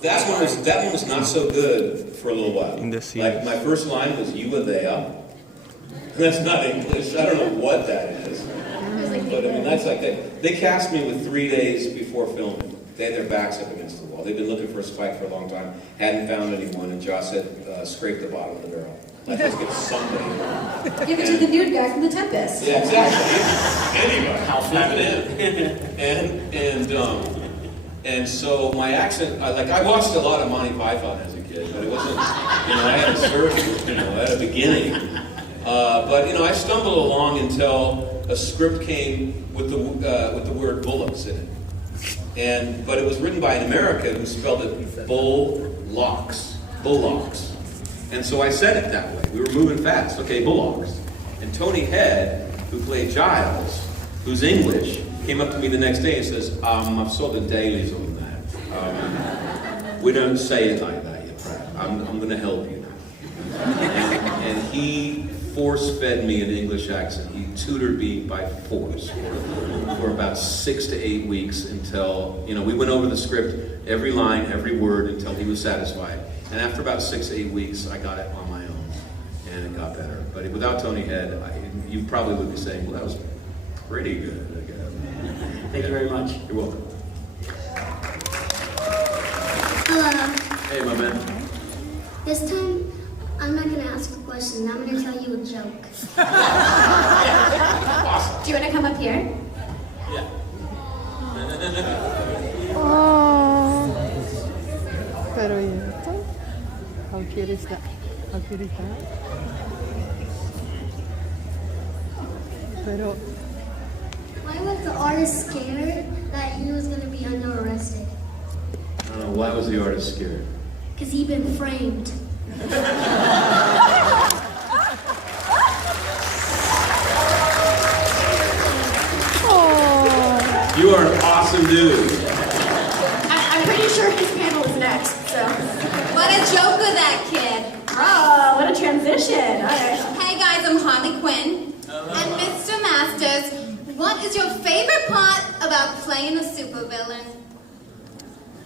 That one was not so good for a little while. In the series. Like my first line was "You were there." That's not English. I don't know what that is. But I mean, that's like they cast me with 3 days before filming. They had their backs up against the wall. They've been looking for a Spike for a long time. Hadn't found anyone, and Josh said, "Scrape the bottom of the barrel. Let's get somebody." Give it to the nude guy from The Tempest. Yeah, exactly. Anybody. How have it in. And so my accent, I watched a lot of Monty Python as a kid, but it wasn't, I had a surgery, at a beginning. But I stumbled along until a script came with the word bullocks in it. But it was written by an American who spelled it bullocks. And so I said it that way. We were moving fast. Okay, bullocks. And Tony Head, who played Giles, who's English, came up to me the next day and says, I've saw the dailies on that. We don't say it like that, you prat. I'm going to help you now. And he force-fed me an English accent. He tutored me by force for about 6 to 8 weeks until, we went over the script, every line, every word, until he was satisfied. And after about 6 to 8 weeks, I got it on my own, and it got better. But without Tony Head, you probably would be saying, well, that was pretty good, I guess. Thank you very much. You're welcome. Hello. Hey, my man. This time, I'm not going to ask a question. I'm going to tell you a joke. Do you want to come up here? Yeah. Oh. Pero ¿y esto? How cute is that? How cute is that? Pero Why was the artist scared that he was going to be under arrested? I don't know, why was the artist scared? Because he'd been framed. You are an awesome dude. I'm pretty sure his panel is next, so. What a joker, that kid. Oh, what a transition. All right. Hey guys, I'm Harley Quinn. And Mr. Masters, what is your favorite part about playing a supervillain?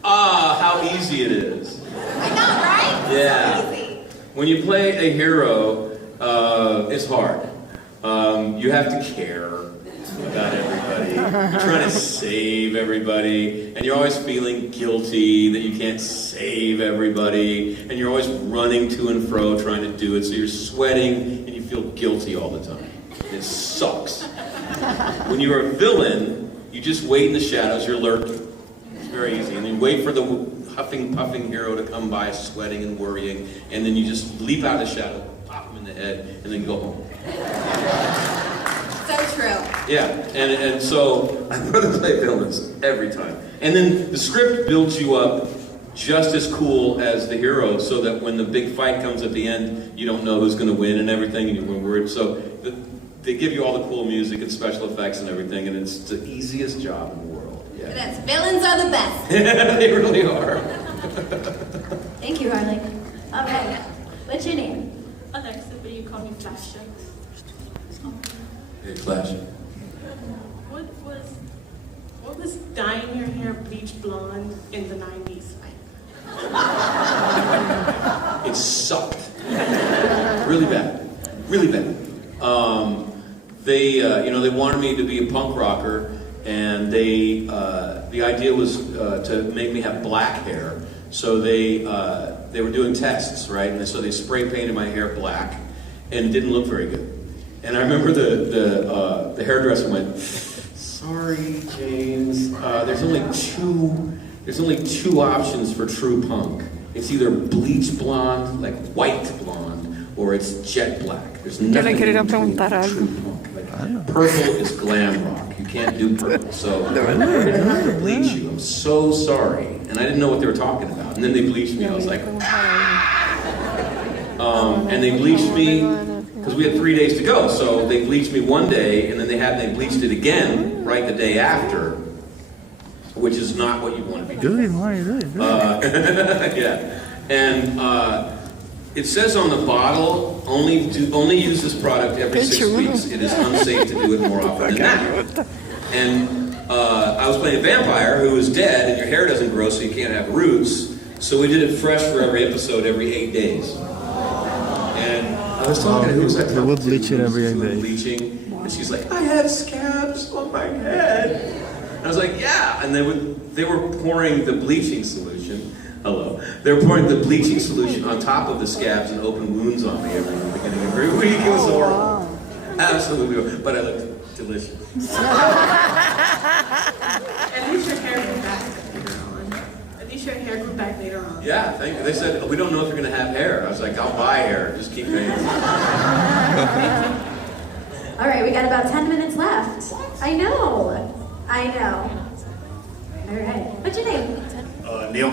How easy it is. I know, right? Yeah. So easy. When you play a hero, it's hard. You have to care about everybody. You're trying to save everybody, and you're always feeling guilty that you can't save everybody, and you're always running to and fro trying to do it, so you're sweating and you feel guilty all the time. It sucks. When you're a villain, you just wait in the shadows, you're lurking. It's very easy. And you wait for the huffing, puffing hero to come by, sweating and worrying, and then you just leap out of the shadow, pop him in the head, and then go home. So true. Yeah, and so I'd rather play villains every time. And then the script builds you up just as cool as the hero, so that when the big fight comes at the end, you don't know who's going to win and everything, and you're worried. So they give you all the cool music and special effects and everything, and it's the easiest job in the world. Yeah. That's villains are the best. They really are. Thank you, Harley. All right. What's your name? Alexa, but you call me Flasha. Hey, Flash. What was dyeing your hair bleach blonde in the 90s like? It sucked. Really bad. Really bad. They wanted me to be a punk rocker, and the idea was to make me have black hair. So they were doing tests, right? And so they spray painted my hair black, and it didn't look very good. And I remember the hairdresser went, "Sorry, James. There's only two options for true punk. It's either bleach blonde, like white blonde, or it's jet black. There's nothing quería in between preguntar algo. true punk. Purple is glam rock. You can't do purple. So we're gonna have to bleach you. I'm so sorry." And I didn't know what they were talking about. And then they bleached me. I was like, and they bleached me because we had 3 days to go. So they bleached me one day, and then they bleached it again right the day after, which is not what you want to be doing. Yeah, and it says on the bottle, only use this product every 6 weeks. It is unsafe to do it more often than that. And I was playing a vampire who is dead, and your hair doesn't grow, so you can't have roots. So we did it fresh for every episode, every 8 days. And I was talking to who was I talking They would to? bleach it every 8 Who was days. Bleaching, and she's like, I had scabs on my head. And I was like, yeah. And they were pouring the bleaching solution. Hello. They were pouring the bleaching solution on top of the scabs and open wounds on me every beginning of every week. It was horrible. Absolutely horrible. But I looked delicious. At least your hair grew back later on. At least your hair grew back later on. Yeah, thank you. They said, we don't know if you're going to have hair. I was like, I'll buy hair. Just keep paying. All right, we got about 10 minutes left. I know. All right, what's your name? Neil.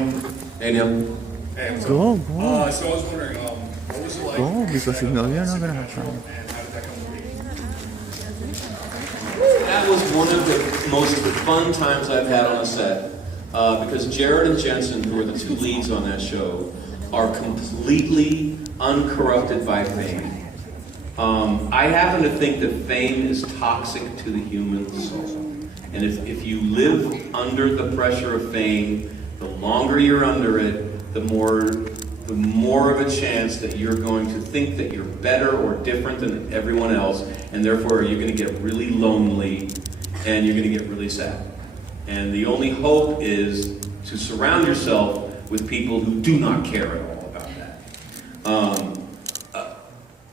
Hey, Neil. Hey, what's Go, up? go, So I was wondering, what was it like? go, because if no, you're not gonna have show, time. and how did that come to be? That was one of the most fun times I've had on a set, because Jared and Jensen, who are the two leads on that show, are completely uncorrupted by fame. I happen to think that fame is toxic to the human soul. And if you live under the pressure of fame, the longer you're under it, the more of a chance that you're going to think that you're better or different than everyone else, and therefore you're going to get really lonely and you're going to get really sad. And the only hope is to surround yourself with people who do not care at all about that.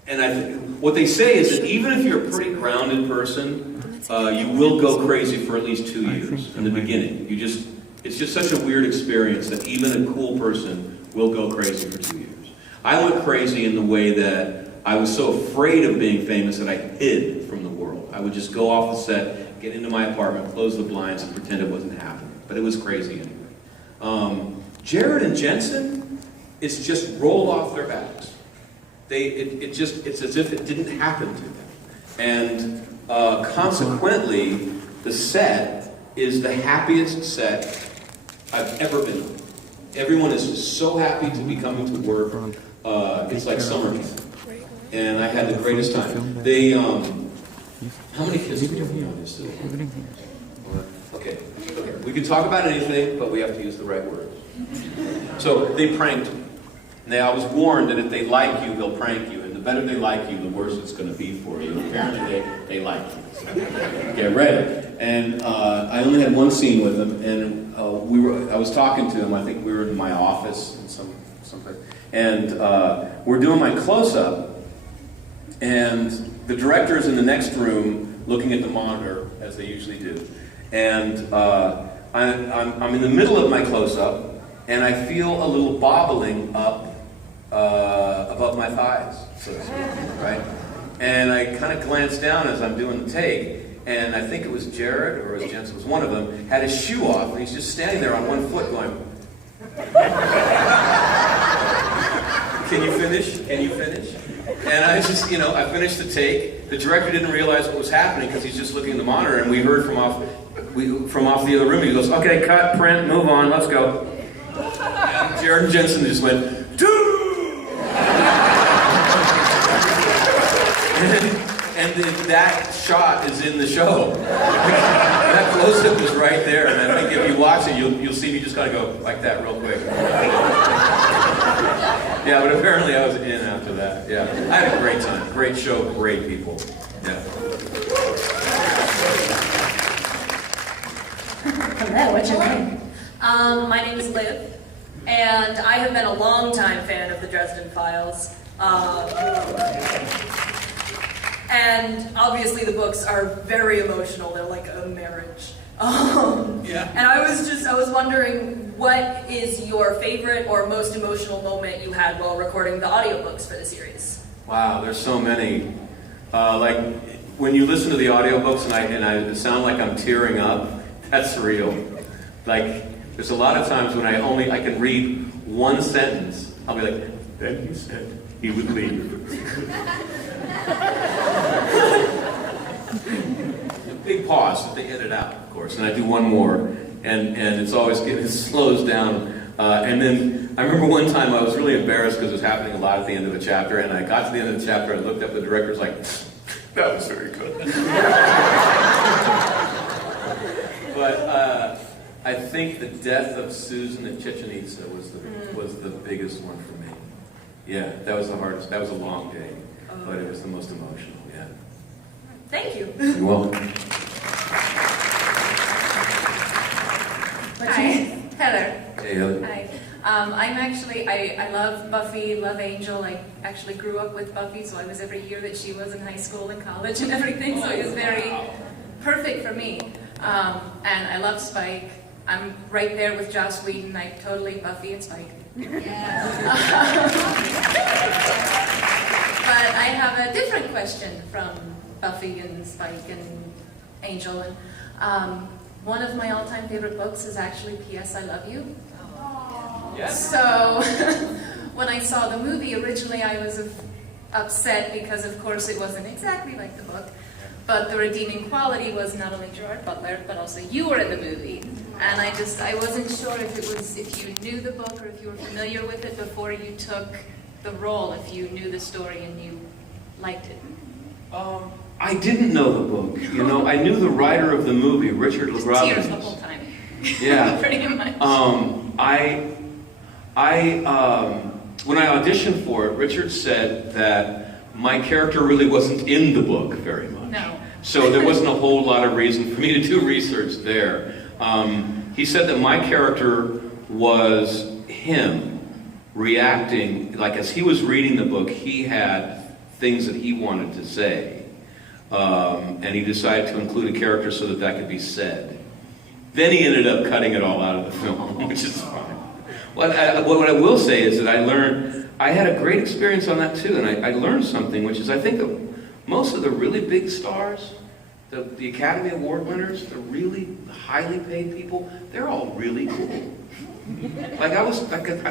And I think what they say is that even if you're a pretty grounded person, you will go crazy for at least 2 years in the beginning. It's just such a weird experience that even a cool person will go crazy for 2 years. I went crazy in the way that I was so afraid of being famous that I hid from the world. I would just go off the set, get into my apartment, close the blinds, and pretend it wasn't happening. But it was crazy anyway. Jared and Jensen, it's just rolled off their backs. It's as if it didn't happen to them. And consequently, the set is the happiest set I've ever been on. Everyone is so happy to be coming to work. It's like summer camp. And I had the greatest time. They, how many kids do we have on this? Okay. We can talk about anything, but we have to use the right words. So they pranked me. Now, I was warned that if they like you, they'll prank you. And the better they like you, the worse it's going to be for you. Apparently, they like you. So get ready. And I only had one scene with them, and I was talking to him. I think we were in my office in someplace. And we're doing my close-up, and the director is in the next room looking at the monitor, as they usually do. And I'm in the middle of my close-up, and I feel a little bobbling up above my thighs, so to speak, right? And I kind of glance down as I'm doing the take, and I think it was Jared, or it was Jensen, it was one of them, had his shoe off, and he's just standing there on one foot going, Can you finish? Can you finish? And I just, I finished the take. The director didn't realize what was happening because he's just looking at the monitor, and we heard from off the other room. He goes, okay, cut, print, move on, let's go. And Jared and Jensen just went, dude! and that shot is in the show. That close-up is right there, and I think if you watch it, you'll see me just kind of go like that real quick. Yeah, but apparently I was in after that. Yeah, I had a great time. Great show, great people. Yeah. Hello, what's your name? My name is Liv, and I have been a long-time fan of the Dresden Files. And obviously the books are very emotional. They're like a marriage. Yeah. And I was wondering, what is your favorite or most emotional moment you had while recording the audiobooks for the series? Wow, there's so many. Like when you listen to the audiobooks and I sound like I'm tearing up, that's real. Like there's a lot of times when I can read one sentence, I'll be like, then he said he would leave. Big pause that they edit out, of course, and I do one more, and it slows down. And then I remember one time I was really embarrassed because it was happening a lot at the end of a chapter, and I got to the end of the chapter and looked up at the director's like, that was very good. But I think the death of Susan at Chichen Itza was the biggest one for me. Yeah, that was the hardest. That was a long day, but it was the most emotional. Yeah. Thank you. You're welcome. Hi, Heather. Hey, Heather. Hi. I love Buffy, love Angel. I actually grew up with Buffy, so I was every year that she was in high school and college and everything, so it was very perfect for me. And I love Spike. I'm right there with Joss Whedon. I totally Buffy and Spike. But I have a different question from Buffy and Spike and Angel. And one of my all-time favorite books is actually P.S. I Love You. Yes. So when I saw the movie, originally I was upset because, of course, it wasn't exactly like the book. But the redeeming quality was not only Gerard Butler, but also you were in the movie. And I wasn't sure if you knew the book or if you were familiar with it before you took the role, if you knew the story and you liked it. I didn't know the book. You know, I knew the writer of the movie, Richard Just LaGrasse. tears the whole time. Yeah. Pretty much. When I auditioned for it, Richard said that my character really wasn't in the book very much. No. So there wasn't a whole lot of reason for me to do research there. He said that my character was him reacting, like as he was reading the book, he had things that he wanted to say. And he decided to include a character so that could be said. Then he ended up cutting it all out of the film, which is fine. What I will say is that I had a great experience on that too, and I learned something, which is I think most of the really big stars, the Academy Award winners, the really highly paid people, they're all really cool. I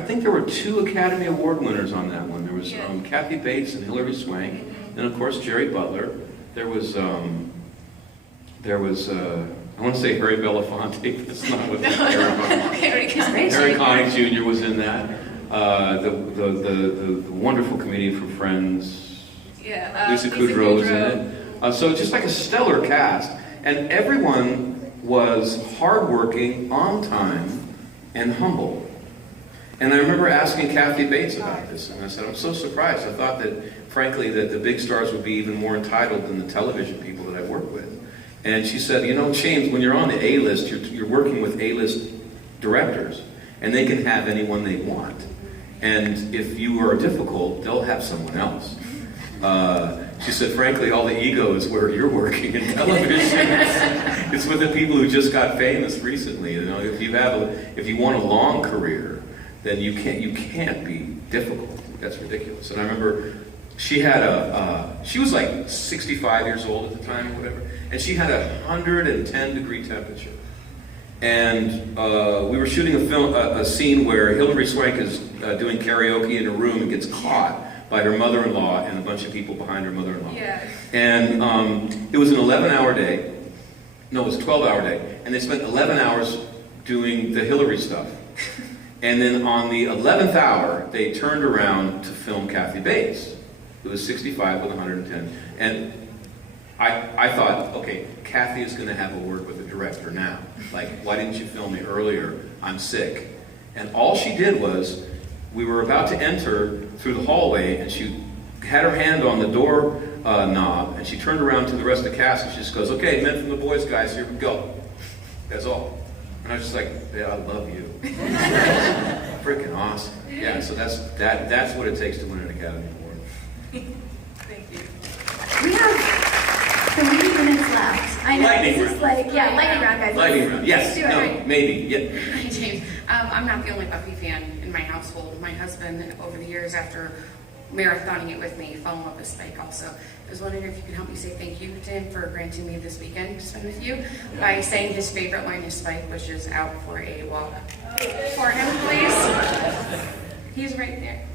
think there were 2 Academy Award winners on that one. There was Kathy Bates and Hilary Swank, and of course Jerry Butler. There was I want to say Harry Belafonte, but that's not what Harry Connick Jr. was in that. The wonderful comedian from Friends, Lisa Kudrow was in it. So just like a stellar cast, and everyone was hardworking, on time, and humble. And I remember asking Kathy Bates about this, and I said, I'm so surprised. I thought that, frankly, that the big stars would be even more entitled than the television people that I work with. And she said, you know, James, when you're on the A-list, you're working with A-list directors, and they can have anyone they want. And if you are difficult, they'll have someone else. She said, frankly, all the ego is where you're working in television. It's with the people who just got famous recently. You know, if you want a long career, then you can't be difficult. That's ridiculous. And I remember she was like 65 years old at the time or whatever, and she had 110-degree temperature. And we were shooting a scene where Hilary Swank is doing karaoke in a room and gets caught by her mother-in-law and a bunch of people behind her mother-in-law. Yeah. And it was an 11-hour day. No, it was a 12-hour day. And they spent 11 hours doing the Hillary stuff. And then on the 11th hour, they turned around to film Kathy Bates, who was 65 with 110. And I thought, okay, Kathy is going to have a word with the director now. Like, why didn't you film me earlier? I'm sick. And all she did was, we were about to enter through the hallway, and she had her hand on the door knob, and she turned around to the rest of the cast, and she just goes, okay, men from the boys, guys, here we go. That's all. And I was just like, yeah, I love you. Freaking awesome. Yeah, so that's what it takes to win an Academy Award. Thank you. We have 3 minutes left. I know Lightning this is round. like, lightning round, guys. Lightning round. Yes. Let's do it. No. Maybe. Yeah. Hi, James. I'm not the only Buffy fan in my household. My husband, over the years, after marathoning it with me, fell in love with Spike also. I was wondering if you could help me say thank you to him for granting me this weekend to spend with you by saying his favorite line is Spike, which is out for a walk. For him, please. He's right there.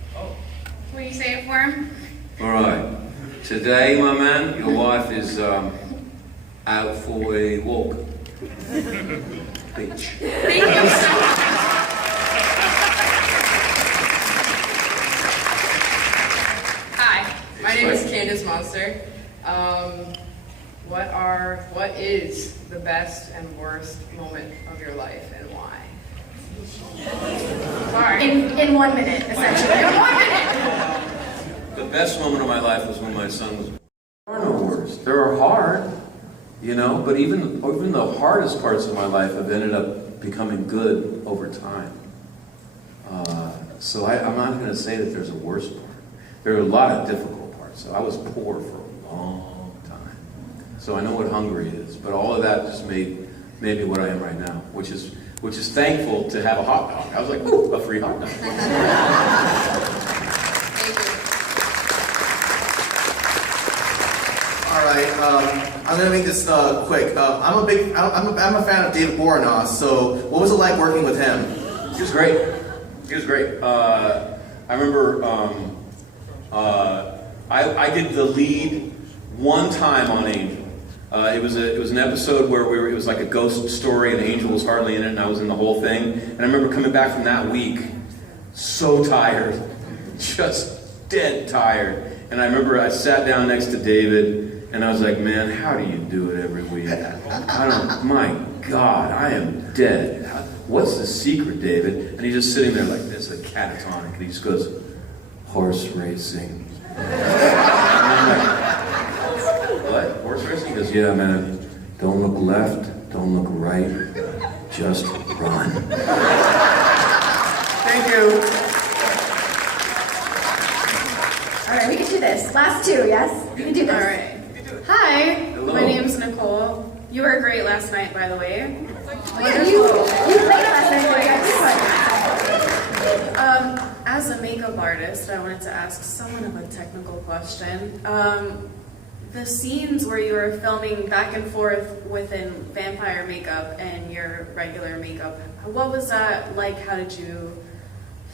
Will you say it for him? All right. Today, my man, your wife is out for a walk. Beach. Thank you so much. Hi, my name is Candace Monster. What is the best and worst moment of your life and why? Sorry. In 1 minute, essentially. In 1 minute. The best moment of my life was when my son was born. There are no worst. They're hard, you know, but even the hardest parts of my life have ended up becoming good over time. So I'm not going to say that there's a worst part. There are a lot of difficult parts. So I was poor for a long time. So I know what hungry is, but all of that just made me what I am right now, which is thankful to have a hot dog. I was like, ooh, a free hot dog. All right, I'm gonna make this quick. I'm a fan of David Boreanaz. So, what was it like working with him? He was great. He was great. I remember I did the lead one time on Angel. It was an episode where it was like a ghost story, and Angel was hardly in it, and I was in the whole thing. And I remember coming back from that week, so tired, just dead tired. And I remember I sat down next to David, and I was like, man, how do you do it every week? My God, I am dead. What's the secret, David? And he's just sitting there like this, like catatonic, and he just goes, horse racing. And I'm like, what? Horse racing? He goes, yeah, man, don't look left, don't look right, just run. Thank you. All right, we can do this. Last two, yes? You can do this. All right. Hi, Hello. my name's Nicole. You were great last night, by the way. Yeah, you played last night. As a makeup artist, I wanted to ask somewhat of a technical question. The scenes where you were filming back and forth within vampire makeup and your regular makeup, what was that like? How did you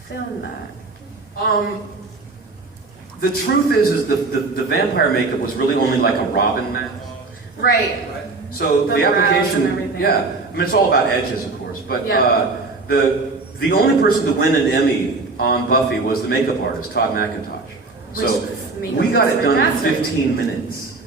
film that? The truth is the vampire makeup was really only like a Robin mask. Right. So the brows and application, everything. yeah, I mean it's all about edges, of course. But Yeah. the only person to win an Emmy on Buffy was the makeup artist Todd McIntosh. So we got it done in 15 minutes.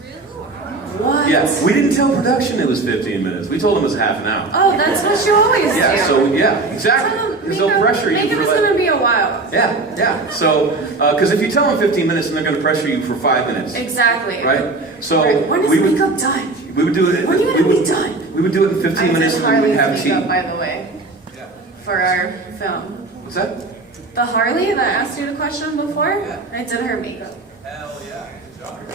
What? Yeah, we didn't tell production it was 15 minutes. We told them it was half an hour. Oh, that's what you always do. Yeah. So yeah, exactly. Because they'll pressure you. Makeup for is like- gonna be a while. Yeah. So, because if you tell them 15 minutes, then they're going to pressure you for 5 minutes. Exactly. Right? So Right. When is we would, makeup done? we would do it. When are you we gonna would, be done? We would do it in 15 minutes, and then we would have tea. makeup, by the way, for our film. What's that? The Harley that I asked you the question before, I did her makeup. Hell yeah.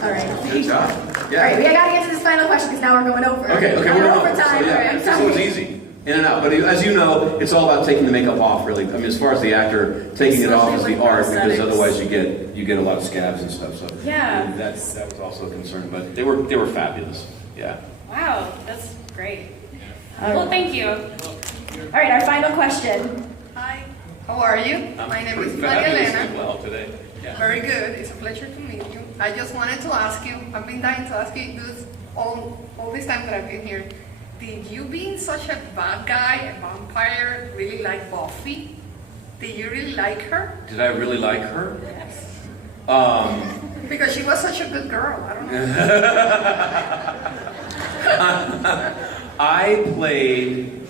All right. Good job. All Yeah. right, we gotta get to this final question because now we're going over. Okay. We're We're over on. time. So, yeah, so it's easy. In and out. But as you know, it's all about taking the makeup off, really. I mean, as far as the actor, taking it off is Especially the with art, because prosthetics. otherwise you get a lot of scabs and stuff. So Yeah. that was also a concern. But they were fabulous. Yeah. Wow, that's great. All Well, right. thank you. All right, our final question. Hi, how are you? My name is Maria Fabulous Elena. as well today. Yeah. Very good. It's a pleasure to meet you. I just wanted to ask you, I've been dying to ask you this all this time that I've been here. Did you, being such a bad guy, a vampire, really like Buffy? Did you really like her? Did I really like her? Yes. Because she was such a good girl. I don't know. I played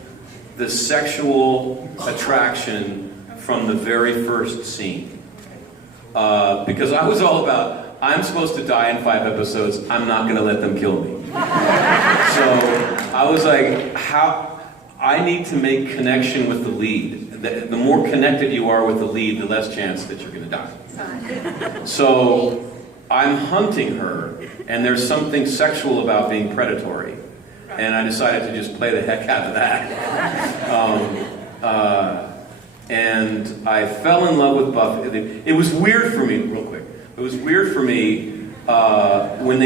the sexual attraction from the very first scene. Because I was all about, I'm supposed to die in 5 episodes, I'm not going to let them kill me. So I was like, I need to make connection with the lead. The more connected you are with the lead, the less chance that you're going to die. So I'm hunting her, and there's something sexual about being predatory. And I decided to just play the heck out of that. And I fell in love with Buffy. It was weird for me, real quick. It was weird for me when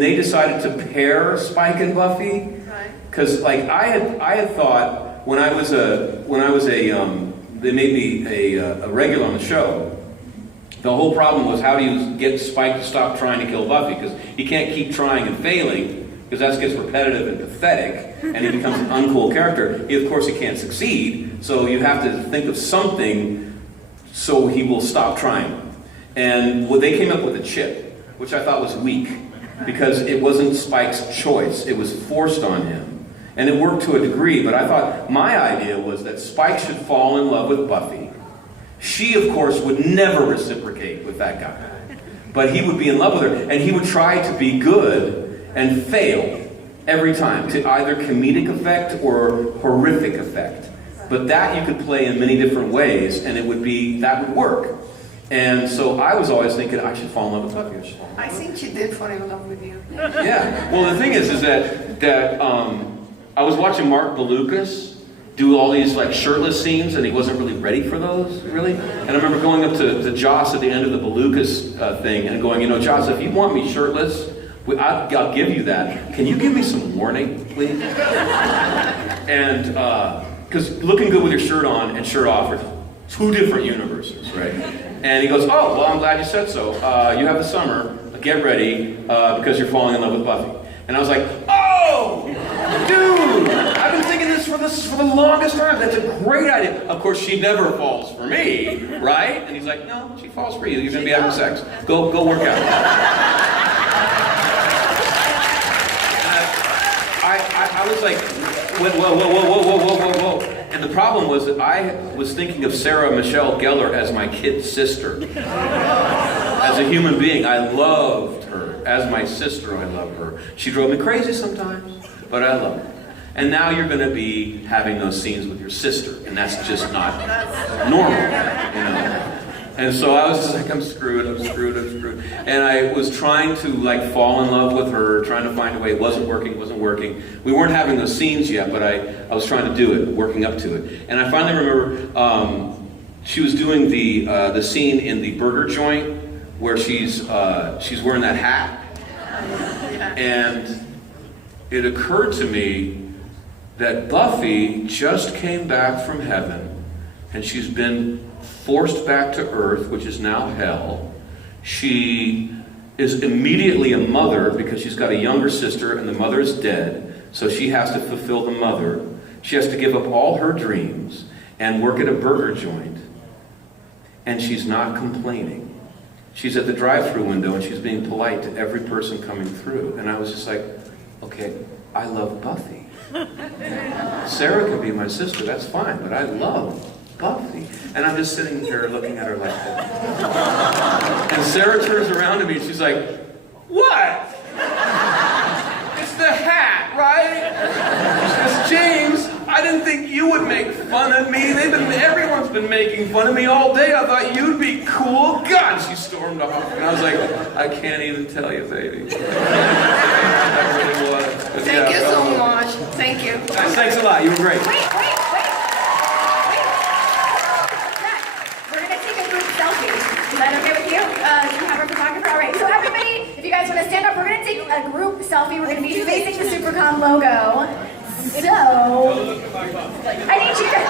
they decided to pair Spike and Buffy. Because like I had thought when I was a they made me a regular on the show. The whole problem was, how do you get Spike to stop trying to kill Buffy? Because he can't keep trying and failing, because that gets repetitive and pathetic, and he becomes an uncool character. Of course, he can't succeed, so you have to think of something so he will stop trying. And they came up with a chip, which I thought was weak. because it wasn't Spike's choice. It was forced on him. And it worked to a degree, but I thought my idea was that Spike should fall in love with Buffy. She, of course, would never reciprocate with that guy. But he would be in love with her, and he would try to be good and fail every time, to either comedic effect or horrific effect. But that you could play in many different ways, and that would work. And so I was always thinking, I should fall in love with Buffy. I think she did fall in love with you. Yeah. Well, the thing is that I was watching Mark Balukas do all these like shirtless scenes, and he wasn't really ready for those, really. And I remember going up to Joss at the end of the Balukas thing and going, Joss, if you want me shirtless, I'll give you that. Can you give me some warning, please? And because looking good with your shirt on and shirt off are two different universes, right? And he goes, oh, well, I'm glad you said so. You have the summer. Get ready because you're falling in love with Buffy. And I was like, oh, dude, I've been thinking this for the longest time. That's a great idea. Of course, she never falls for me, right? And he's like, no, she falls for you. You're going to be having sex. Go work out. I was like, whoa. And the problem was that I was thinking of Sarah Michelle Gellar as my kid's sister. As a human being, I loved her. As my sister, I love her. She drove me crazy sometimes, but I love her. And now you're going to be having those scenes with your sister, and that's just not normal, And so I was just like, I'm screwed. And I was trying to like fall in love with her, trying to find a way. It wasn't working. We weren't having those scenes yet, but I was trying to do it, working up to it. And I finally remember she was doing the scene in the burger joint where she's wearing that hat. And it occurred to me that Buffy just came back from heaven, and she's been forced back to Earth, which is now hell. She is immediately a mother because she's got a younger sister and the mother is dead, so she has to fulfill the mother. She has to give up all her dreams and work at a burger joint, and she's not complaining. She's at the drive-thru window and she's being polite to every person coming through. And I was just like, okay, I love Buffy. Sarah can be my sister, that's fine, but I love Buffy. And I'm just sitting here looking at her like that. And Sarah turns around to me and she's like, what? It's the hat, right? She says, James, I didn't think you would make fun of me. Everyone's been making fun of me all day. I thought you'd be cool. God, she stormed off. And I was like, I can't even tell you, baby. That really was. Thank you so much. Thank you. Thanks a lot. You were great. Wait. We're going to take a group selfie. Is that okay with you? You have our photographer? All right. So everybody, if you guys want to stand up, we're going to take a group selfie. We're going to be facing the Supercom logo. So, I need you to